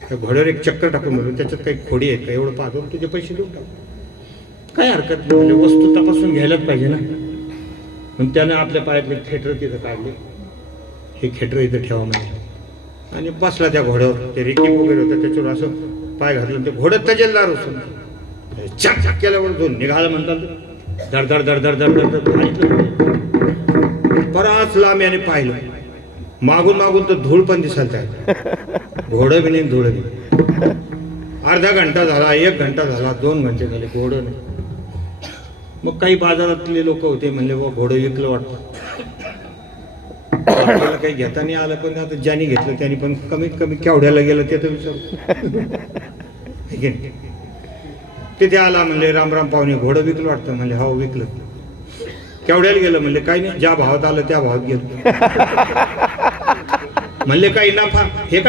त्या घोड्यावर एक चक्कर टाकून म्हणलो त्याच्यात काही खोडी आहे का एवढं पाहतो तुझे पैसे देऊन टाक. काय हरकत नाही, वस्तू तपासून घ्यायलाच पाहिजे ना. मग त्यानं आपल्या पायातले खेटर तिथं काढले. हे खेटर इथं ठेवा म्हणजे आणि बसला त्या घोड्यावर. ते रेकी वगैरे होतं त्याच्यावर असं पाय घातलं. ते घोड्यात तजेलदार होतं. चक चक केल्यावर जो निघाला म्हणतात धड धड धड धड धड धड बराच लांब याने पाहिलं. मागून मागून तर धूळ पण दिसायला आहे. घोडं बी नाही धूळ बी. अर्धा घंटा झाला, 1 घंटा झाला, 2 घंटे झाले, घोडं नाही. मग काही बाजारातले लोक होते म्हणले बा घोडं विकलं वाटतं. आपल्याला काही घेता नाही आलं पण आता ज्यांनी घेतलं त्यांनी पण कमीत कमी केवढ्याला गेलं ते तर विचारू. तिथे आला म्हणले राम राम पाहुणे घोडं विकलं वाटतं. म्हणले हो विकलं. केवढ्याला गेलं म्हणले काही नाही ज्या भावात आलं त्या भावात गेलं. म्हणले काही नफा हे काय